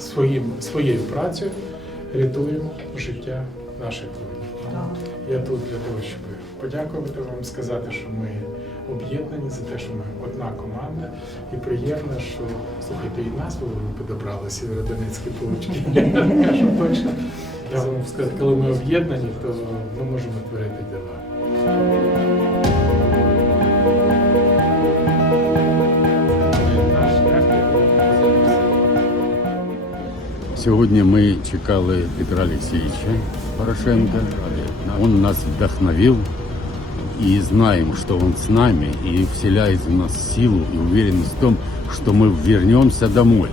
своїм, своєю працею рятуємо життя наших воїнів. Я тут для того, щоб подякувати вам, сказати, що ми об'єднані за те, що ми одна команда. І приємно, що слухайте, і назву ви підобрали Сєвєродонецькі получки. Я кажу точно. Я вам сказати, коли ми об'єднані, то ми можемо творити шлях Сьогодні ми чекали Петра Олексійовича Порошенка. Он нас вдохновил и знаем, что он с нами и вселяет в нас силу и уверенность в том, что мы вернемся домой.